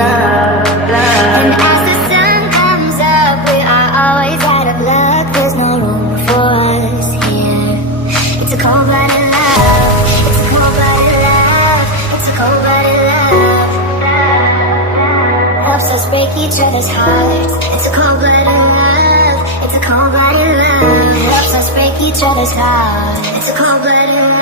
And as the sun comes up, we are always out of luck. There's no room for us here. It's a cold-blooded love. It's a cold-blooded love. It's a cold-blooded love. Helps us break each other's hearts. It's a cold-blooded love. It's a cold-blooded love. Helps us break each other's hearts. It's a cold-blooded love.